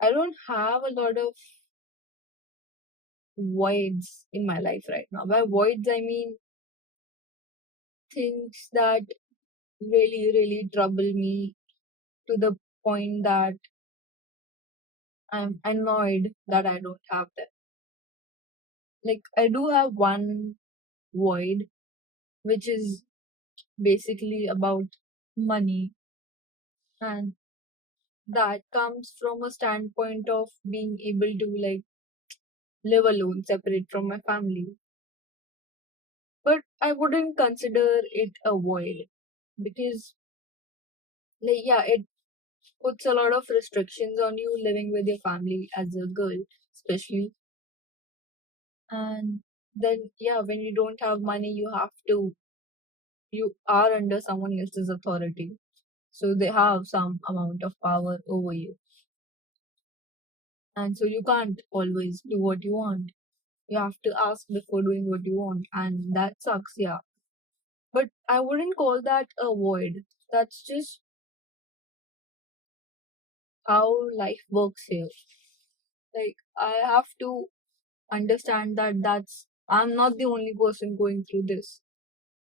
I don't have a lot of voids in my life right now. By voids, I mean things that really, really trouble me to the point that I'm annoyed that I don't have them. Like, I do have one void, which is basically about money, and that comes from a standpoint of being able to like live alone, separate from my family. But I wouldn't consider it a void because, like, yeah, it puts a lot of restrictions on you living with your family as a girl, especially. And then, yeah, when you don't have money, you are under someone else's authority. So they have some amount of power over you. And so you can't always do what you want. You have to ask before doing what you want. And that sucks, yeah. But I wouldn't call that a void. That's just how life works here. Like, I have to understand that I'm not the only person going through this.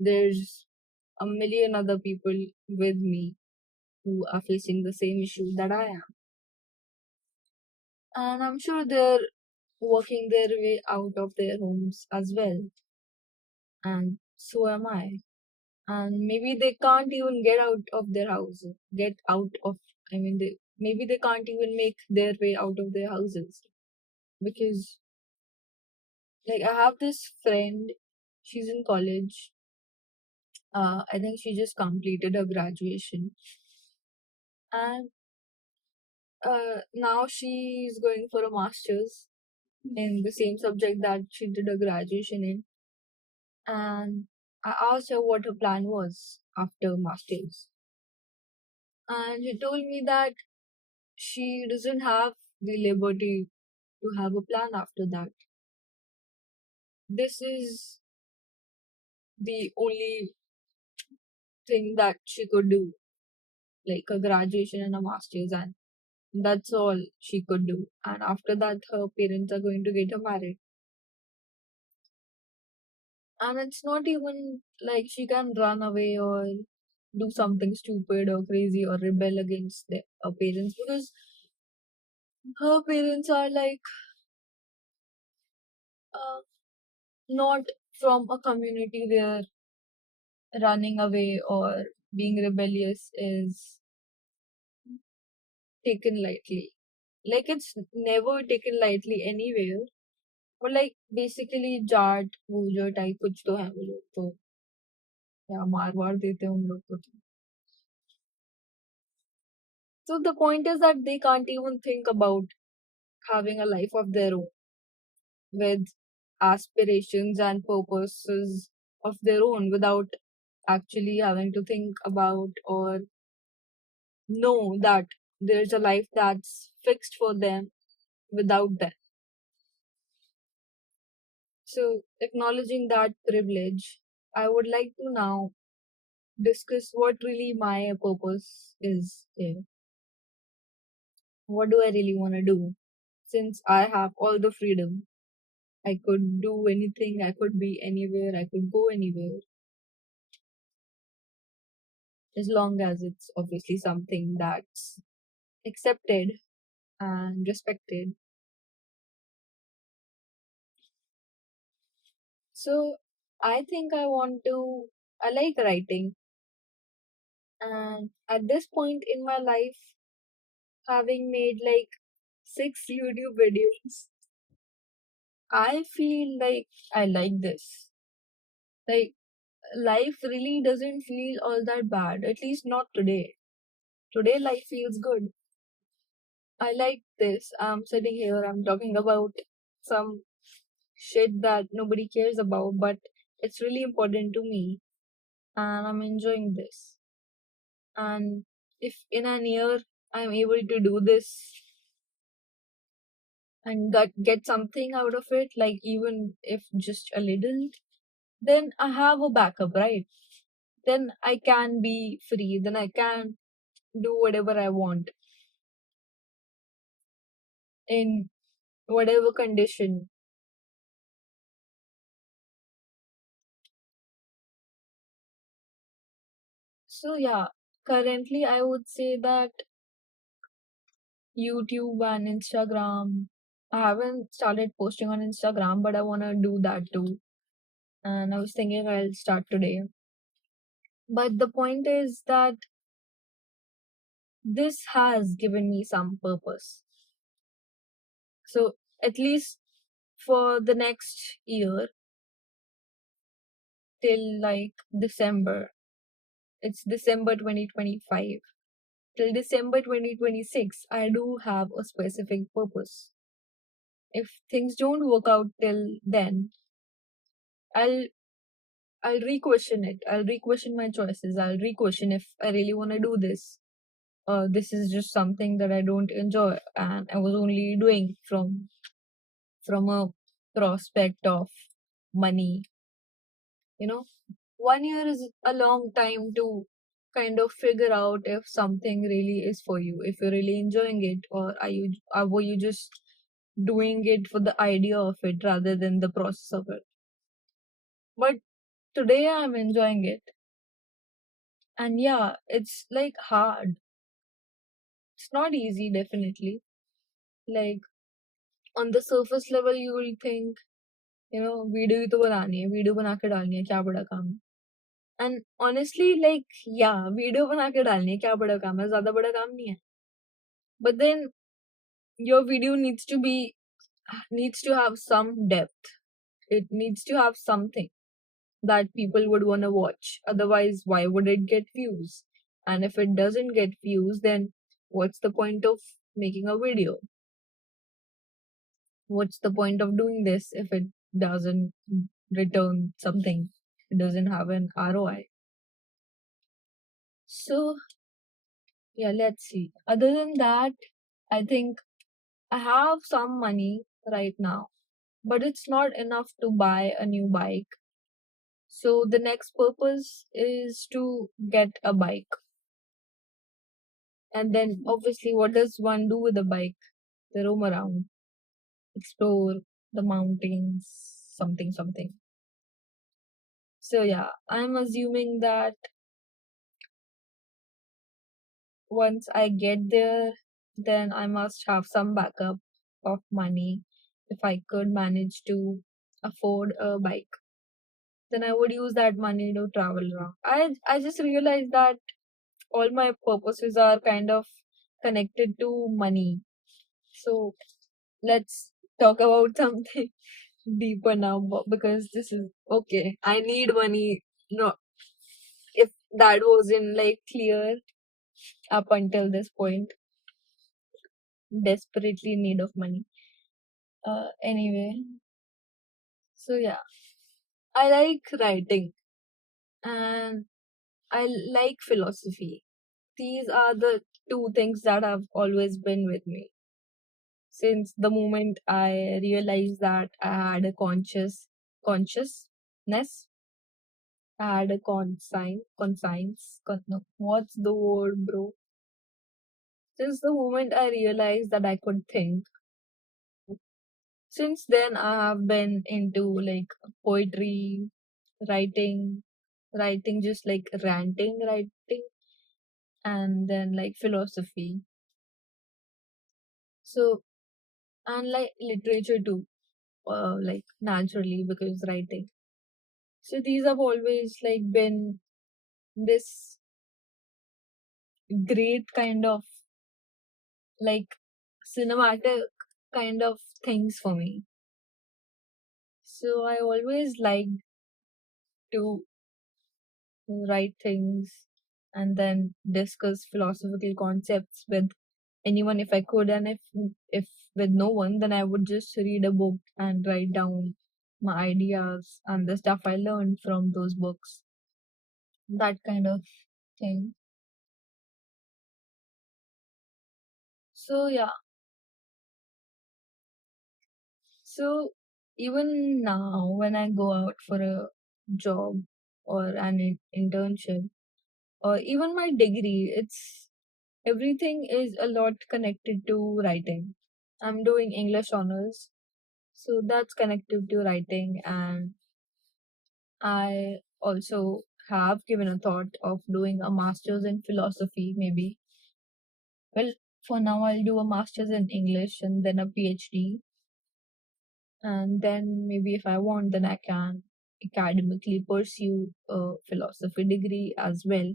There's a million other people with me who are facing the same issue that I am. And I'm sure they're working their way out of their homes as well. And so am I. And maybe they can't even get out of their house. Get out of, I mean, maybe they can't even make their way out of their houses. Because, like, I have this friend, she's in college. I think she just completed her graduation. And now she's going for a master's in the same subject that she did her graduation in. And I asked her what her plan was after master's. And she told me that she doesn't have the liberty to have a plan after that. This is the only thing that she could do, like a graduation and a master's, and that's all she could do. And after that, her parents are going to get her married. And it's not even like she can run away or do something stupid or crazy or rebel against her parents because her parents are like uh, not from a community where running away or being rebellious is taken lightly. Like it's never taken lightly anywhere. But like basically Jat Gurjar type कुछ तो है वो लोग तो या मार वार देते हैं उन लोग को तो. So the point is that they can't even think about having a life of their own with aspirations and purposes of their own without actually having to think about or know that there's a life that's fixed for them without them. So, acknowledging that privilege, I would like to now discuss what really my purpose is here. What do I really want to do? Since I have all the freedom, I could do anything, I could be anywhere, I could go anywhere, as long as it's obviously something that's accepted and respected. So, I think I like writing, and at this point in my life, having made like 6 YouTube videos, I feel like I like this. Like, life really doesn't feel all that bad, at least not today. Today, life feels good. I like this. I'm sitting here, I'm talking about some shit that nobody cares about, but it's really important to me, and I'm enjoying this. And if in an year I'm able to do this and get something out of it, like even if just a little, then I have a backup, right? Then I can be free, then I can do whatever I want. in whatever condition. So yeah, currently I would say that YouTube and Instagram. I haven't started posting on Instagram, but I want to do that too. And I was thinking I'll start today. But the point is that this has given me some purpose. So at least for the next year till like December, it's December 2025. Till December 2026, I do have a specific purpose. If things don't work out till then, I'll I'll re-question it. I'll re-question my choices. I'll re-question if I really want to do this. This is just something that I don't enjoy, and I was only doing from a prospect of money. You know, 1 year is a long time to kind of figure out if something really is for you, if you're really enjoying it, or were you just doing it for the idea of it rather than the process of it. But today I'm enjoying it, and yeah, it's like hard. It's not easy, definitely. Like on the surface level, you will think, video ही तो बनानी है, video बना के डालनी है, क्या बड़ा काम है. And honestly, like, yeah, video बना के डालनी है, क्या बड़ा काम है, ज्यादा बड़ा काम नहीं है. But then your video needs to have some depth. It needs to have something that people would want to watch. Otherwise, why would it get views? And if it doesn't get views, then what's the point of making a video? What's the point of doing this if it doesn't return something? It doesn't have an ROI. So, yeah, let's see. Other than that, I think I have some money right now, but it's not enough to buy a new bike. So, the next purpose is to get a bike. And then, obviously, what does one do with a bike? They roam around, explore the mountains, something, something. So, yeah, I'm assuming that once I get there, then I must have some backup of money. If I could manage to afford a bike, then I would use that money to travel around. I just realized that all my purposes are kind of connected to money. So let's talk about something deeper now because this is okay. I need money. No, if that wasn't like clear up until this point, desperately in need of money. Anyway, so yeah, I like writing and I like philosophy. These are the two things that have always been with me since the moment I realized that I had a consciousness. I had a no, what's the word, bro? Since the moment I realized that I could think, since then I have been into like poetry, writing, writing just like ranting, writing, and then like philosophy. So, and like literature too, like naturally because writing. So these have always like been this great kind of like cinematic kind of things for me. So I always like to write things and then discuss philosophical concepts with anyone if I could, and if with no one, then I would just read a book and write down my ideas and the stuff I learned from those books. That kind of thing. So yeah. So even now when I go out for a job or an internship or even my degree, it's everything is a lot connected to writing. I'm doing English honors. So that's connected to writing, and I also have given a thought of doing a master's in philosophy, maybe. Well, for now, I'll do a master's in English and then a PhD. And then maybe if I want, then I can academically pursue a philosophy degree as well.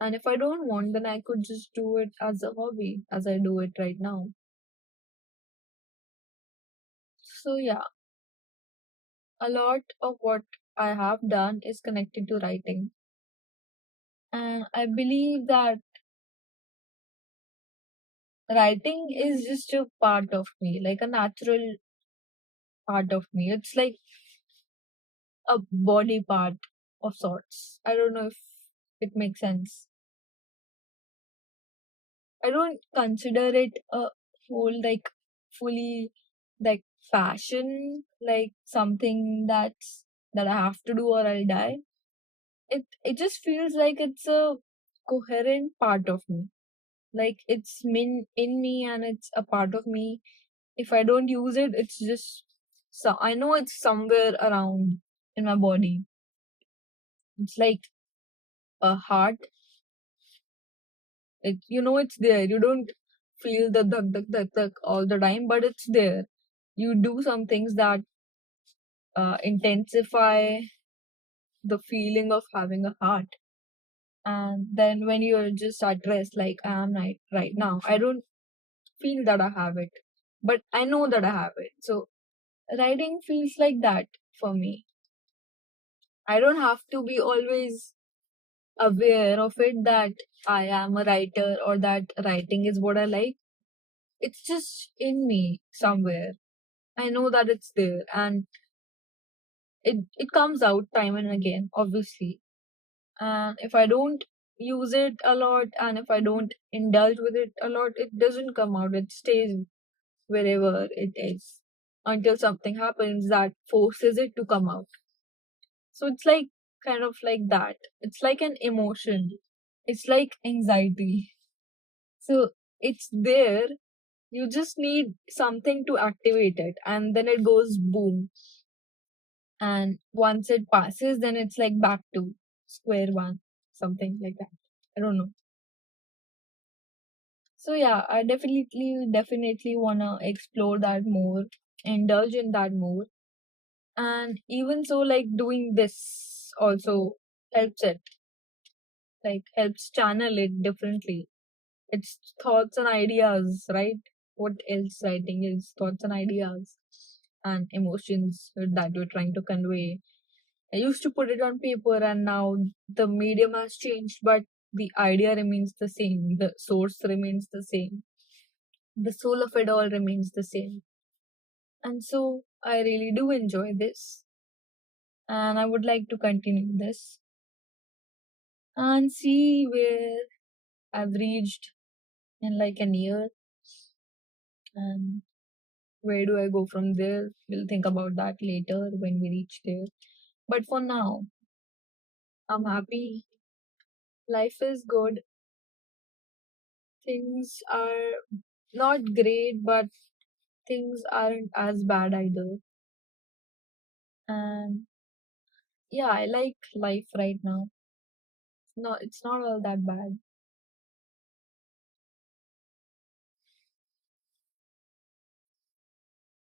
And if I don't want, then I could just do it as a hobby, as I do it right now. So, yeah, a lot of what I have done is connected to writing. And I believe that writing is just a part of me, like a natural part of me. It's like a body part of sorts. I don't know if it makes sense. I don't consider it a whole, like, fully, like, passion, like something that I have to do or I'll die. It just feels like it's a coherent part of me. Like it's in me and it's a part of me. If I don't use it, it's just, so I know it's somewhere around in my body. It's like a heart. It's there. You don't feel the thug thug thug thug all the time, but it's there. You do some things that intensify the feeling of having a heart. And then when you're just at rest, like I am right now, I don't feel that I have it, but I know that I have it. So writing feels like that for me. I don't have to be always aware of it that I am a writer or that writing is what I like. It's just in me somewhere. I know that it's there and it comes out time and again, obviously. And if I don't use it a lot and if I don't indulge with it a lot, it doesn't come out. It stays wherever it is until something happens that forces it to come out. So it's like kind of like that. It's like an emotion. It's like anxiety. So it's there. You just need something to activate it, and then it goes boom. And once it passes, then it's like back to square one, something like that. I don't know. So yeah, I definitely wanna explore that more, indulge in that more, and even so, like doing this also helps it, like helps channel it differently. It's thoughts and ideas, right? What else writing is? Thoughts and ideas and emotions that you're trying to convey. I used to put it on paper and now the medium has changed, but the idea remains the same. The source remains the same. The soul of it all remains the same. And so I really do enjoy this. And I would like to continue this and see where I've reached in like an year and where do I go from there. We'll think about that later when we reach there. But for now, I'm happy. Life is good. Things are not great, but things aren't as bad either. And yeah, I like life right now. No, it's not all that bad.